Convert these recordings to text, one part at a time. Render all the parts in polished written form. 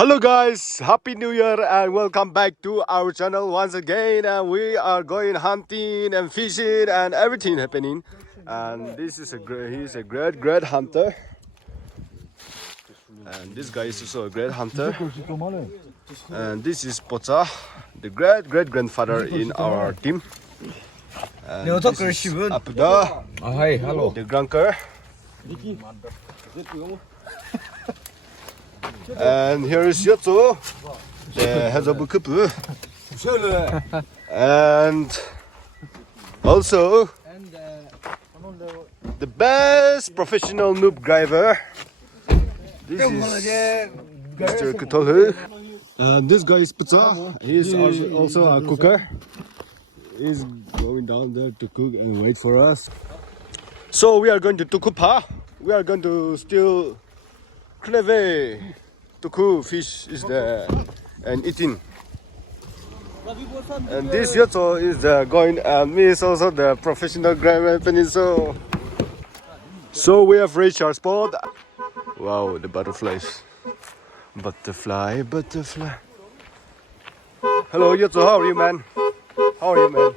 Hello guys, happy new year and welcome back to our channel once again, and we are going hunting and fishing and everything happening. And this is he's a great hunter, and this guy is also a great hunter. And this is Pocha, the great grandfather in our team. And this is Apuda, Hi, hello. the grunker. And here is Yotsu, the head of Kupu. And also the best professional noob driver. This is Mr. Kutolu. And this guy is Putsa. He's also a cooker. He's going down there to cook and wait for us. So we are going to Tukupa. We are going to steal Kleve. Tuku fish is there and eating. And this Yotso is going, and me is also the professional grandman. So we have reached our spot. Wow, the butterflies. Butterfly. Hello Yotso, how are you, man? How are you, man?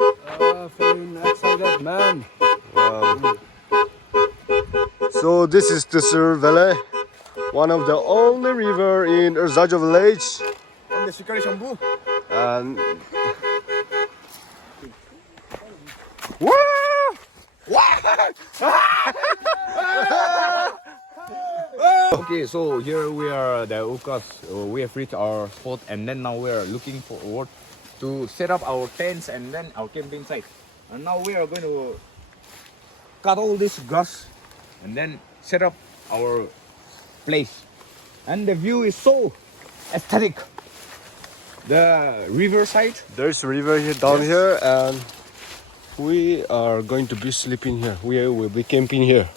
Feeling excited, man. Wow. So this is Tusuru River, one of the only river in Urzajo village. And Okay, so here we are the uqua. We have reached our spot, and then now we are looking forward to set up our tents and then our camping site. And now we are going to cut all this grass and then set up our place. And the view is so aesthetic. The riverside. there's a river here down here, and we are going to be sleeping here. We will be camping here.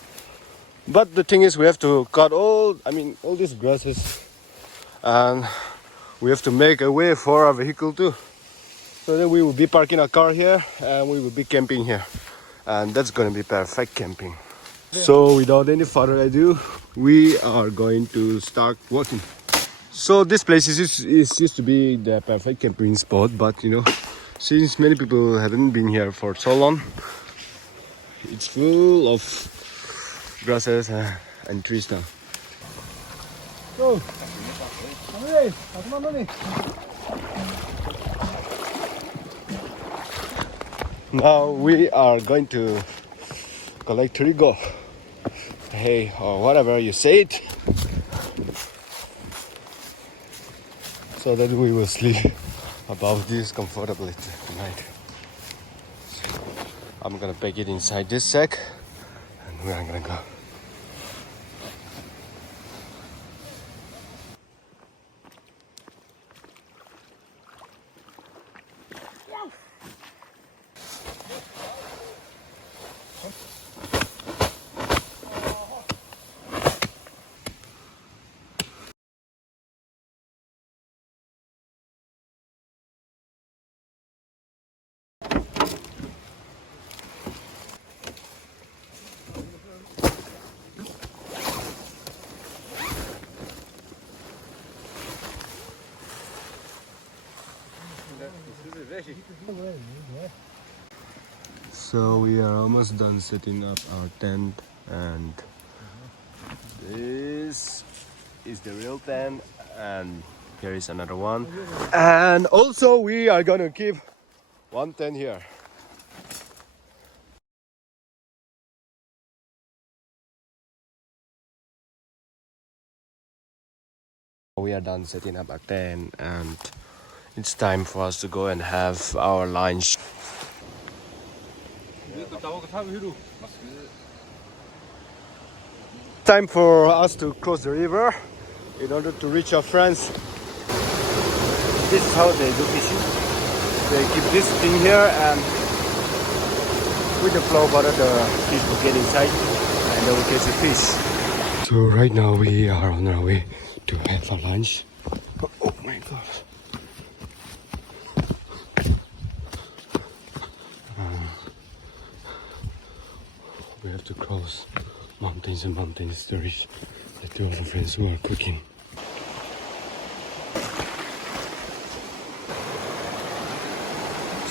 But the thing is, we have to cut all these grasses, and we have to make a way for our vehicle too. So then we will be parking a car here, and we will be camping here, and that's gonna be perfect camping. So without any further ado, we are going to start walking. So this place is used to be the perfect camping spot, but since many people haven't been here for so long, it's full of grasses and trees now. Now we are going to collect trigo, hay, or whatever you say it, so that we will sleep above this comfortably tonight. So I'm gonna pack it inside this sack, and we are gonna go. So we are almost done setting up our tent, and this is the real tent, and here is another one. And also we are gonna keep one tent here. We are done setting up our tent, and it's time for us to go and have our lunch. Time for us to cross the river in order to reach our friends. This is how they do fishing. They keep this thing here, and with the flow water the fish will get inside, and then we catch the fish. So right now we are on our way to have our lunch. Oh my god. We have to cross mountains and mountains to reach the two other friends who are cooking.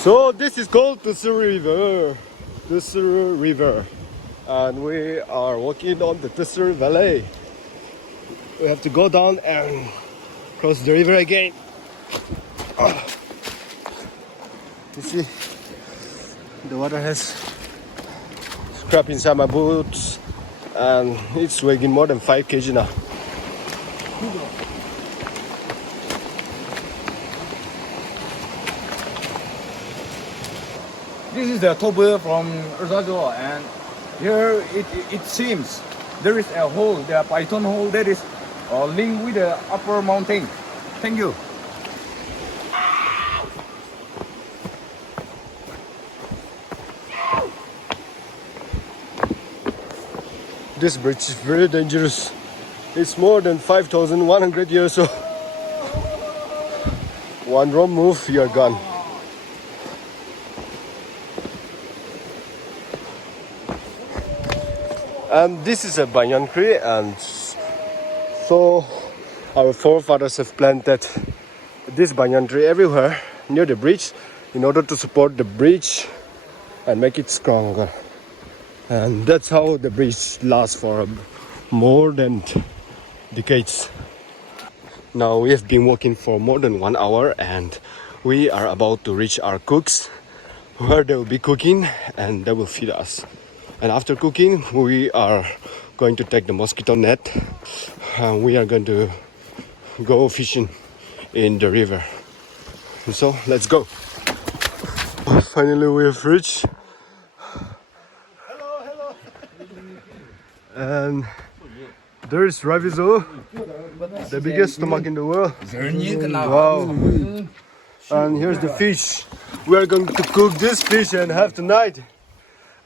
So this is called Tusuru River. Tusuru River. And we are walking on the Tusuru Valley. We have to go down and cross the river again. You see, the water has scrap inside my boots and it's weighing more than 5 kg now. This is the top from Ursajo, and here it seems there is a hole, the python hole that is linked with the upper mountain. Thank you. This bridge is very dangerous. It's more than 5,100 years old. One wrong move, you're gone. And this is a banyan tree, and so our forefathers have planted this banyan tree everywhere near the bridge in order to support the bridge and make it stronger. And that's how the bridge lasts for more than decades. Now we have been walking for more than 1 hour and we are about to reach our cooks, where they will be cooking and they will feed us. And after cooking, we are going to take the mosquito net and we are going to go fishing in the river. So let's go. Finally we have reached. And there is Ravizo, the biggest stomach in the world. Wow. And here's the fish. We are going to cook this fish and have tonight.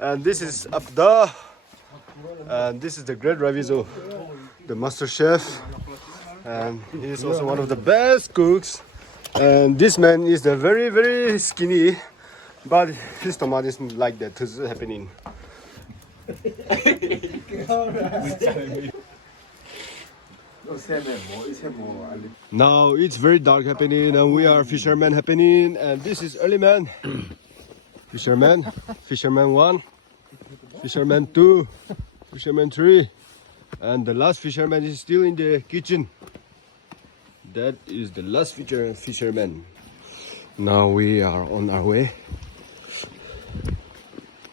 And this is Abda. And this is the great Ravizo, the master chef. And he is also one of the best cooks. And this man is the very, very skinny, but his stomach isn't like that. This is happening. Now it's very dark happening and we are fishermen happening, and this is early man. Fisherman 1, fisherman 2, fisherman 3, and the last fisherman is still in the kitchen. That is the last fisherman. Now we are on our way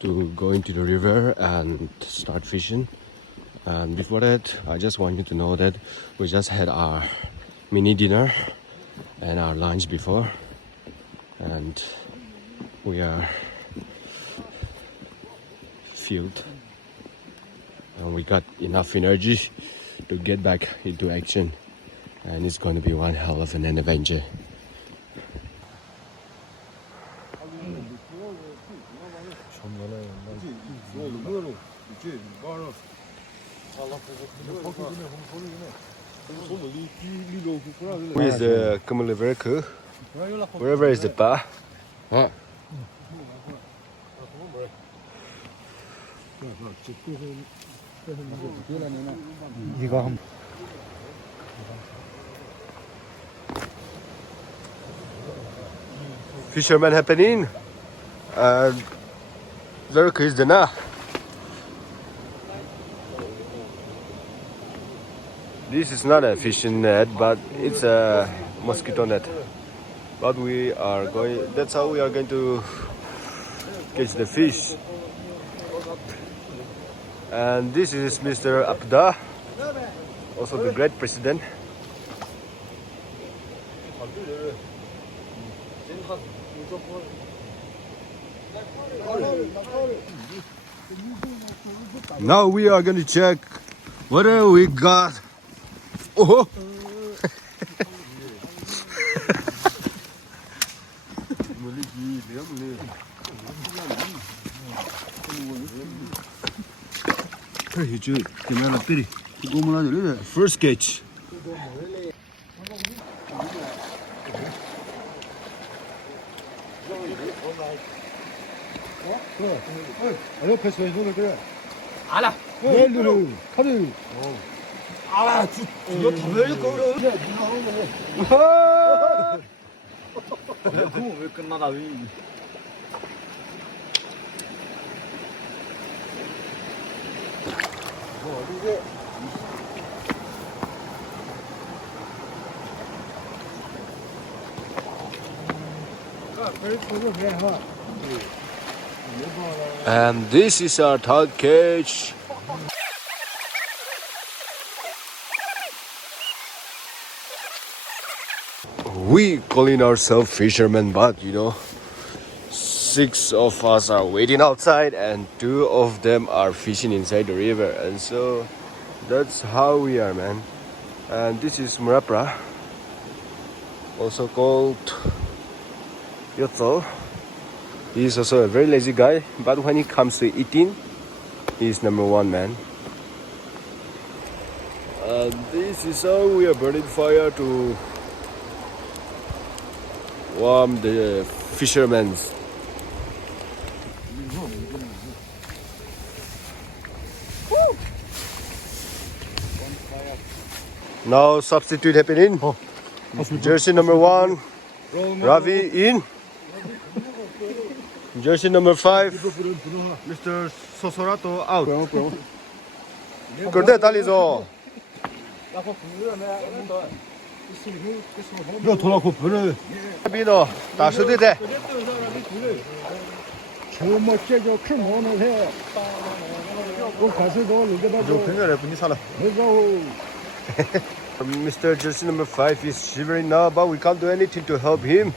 to go into the river and start fishing. And before that, I just want you to know that we just had our mini dinner and our lunch before, and we are filled and we got enough energy to get back into action, and it's going to be one hell of an adventure. Who is the Kumulaverku? Wherever is the bar? Huh? Fisherman happening. Verku is the na. This is not a fishing net, but it's a mosquito net. But we are going, that's how we are going to catch the fish. And this is Mr. Abda, also the great president. Now we are going to check whether we got. Oh! First catch. 알아. 카드. 아, 이거 다 별릴 거 그래. 그럼 왜 끝나나? And this is our third cage. We calling ourselves fishermen, but you know, 6 of us are waiting outside and 2 of them are fishing inside the river, and so that's how we are, man. And this is Murapra, also called Yotso. He's also a very lazy guy, but when it comes to eating, he's number 1, man. And this is how we are burning fire to warm the fishermen's. Now substitute happening. Jersey number 1, Ravi in. Jersey number 5, Mr. Sosorato out. 그런데 달리죠. 너 돌아고 버려. 비너 다스도 돼. 저뭐 째져 큰 원을 해. 그 가서도 이거다. 저 그녀를 분이 살아. 내가 Mr. Jersey number 5 is shivering now, but we can't do anything to help him.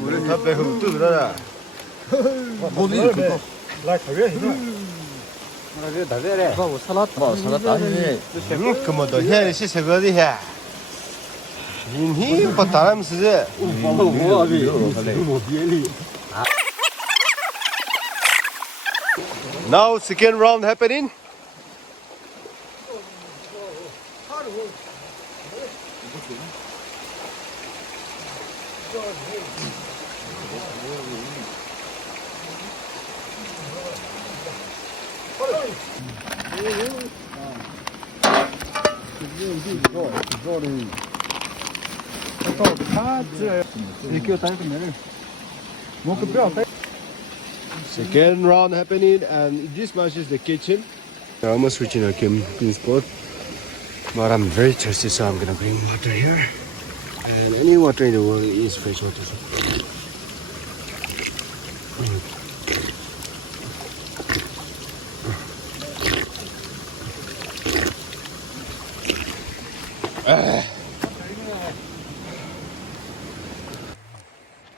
물에 다 빼고 또 그러나. 뭐니 그거. 나 가게 해. 그뭐 너 해야 시세거리 해. 인히 바다람 쓰지. Now second round happening. Second round happening, and this much is the kitchen. We're almost reaching our camping spot, but I'm very thirsty, so I'm gonna bring water here. And any water in the world is fresh water.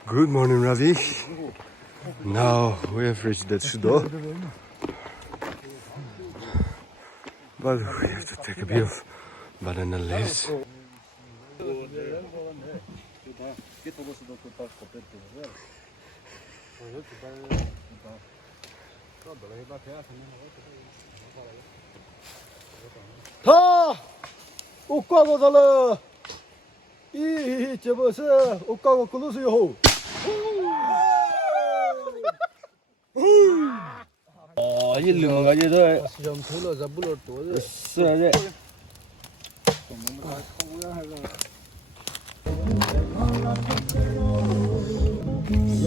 Good morning, Ravi. Now we have reached the Tsudo, but we have to take a bit of banana leaves. 다 우qua 달라. 이 저버서 우qua 끌어서요. 이 릉가지도 좀 불러서 불러 또. 쓰네.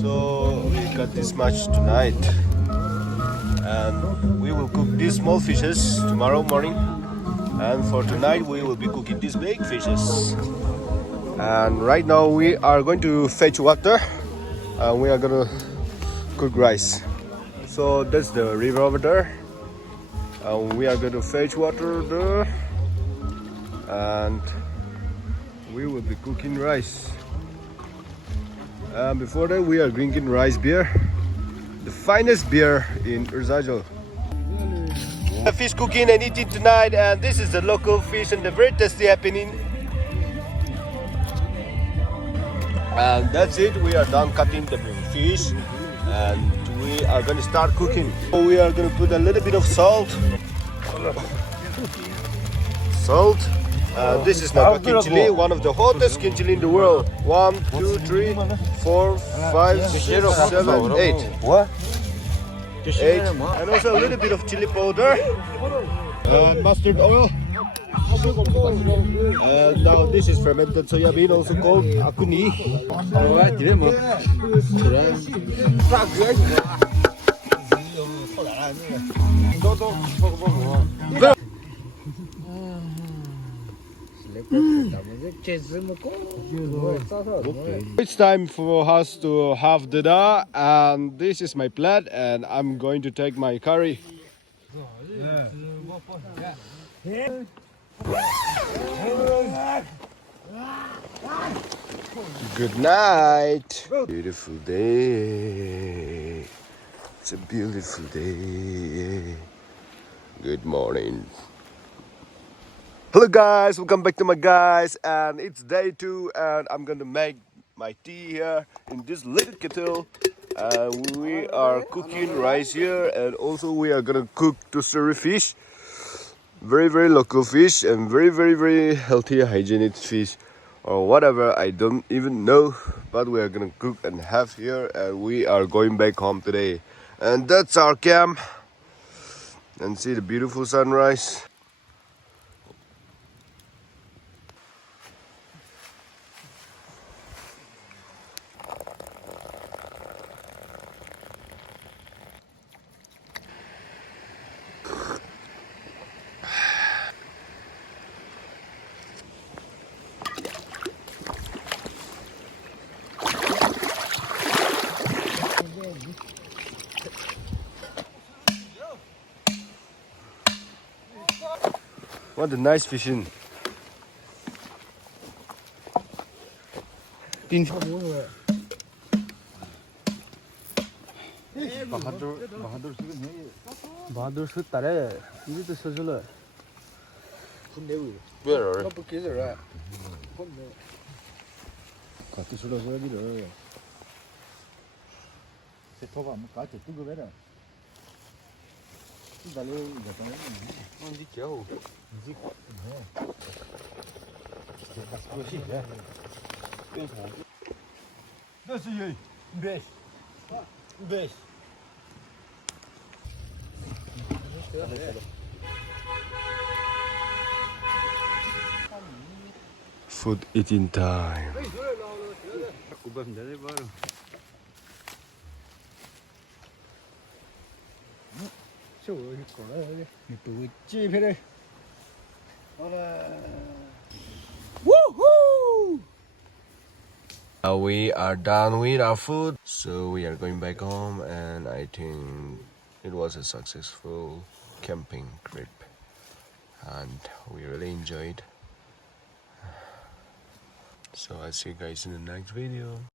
So we got this much tonight, and we will cook these small fishes tomorrow morning, and for tonight we will be cooking these big fishes. And right now we are going to fetch water, and we are gonna cook rice. So that's the river over there, and we are going to fetch water there, and we will be cooking rice. And before that we are drinking rice beer, the finest beer in Urzajal. The fish cooking and eating tonight, and this is the local fish and the very tasty happening. And that's it, we are done cutting the fish, and we are going to start cooking. We are going to put a little bit of salt. This is Napa chili, one of the hottest chili in the world. 1, 2, 3, 4, 5, 6, 7, 8. What? 8. And also a little bit of chili powder. And mustard oil. And now this is fermented soya bean, also called akuni. 너도 먹어봐. It's time for us to have dinner, and this is my plate, and I'm going to take my curry. Good night. Beautiful day. It's a beautiful day. Good morning. Hello guys, welcome back to my guys, and it's day 2, and I'm gonna make my tea here in this little kettle. We are cooking rice here, and also we are gonna cook Tusuru fish. Very local fish, and very healthy hygienic fish, or whatever, I don't even know, but we are gonna cook and have here, and we are going back home today. And that's our camp, and see the beautiful sunrise. What a nice fishing. बहादुर से तारे ये तो सजल Where are you? 같이 술어 줘야지를 세 토바 뭐 같이 뜨고 배라 달려 이제 Onde que é o? Nasıl yiyor? Beş. Beş. Food eating time. Now we are done with our food, so we are going back home, and I think it was a successful camping trip, and we really enjoyed. So I'll see you guys in the next video.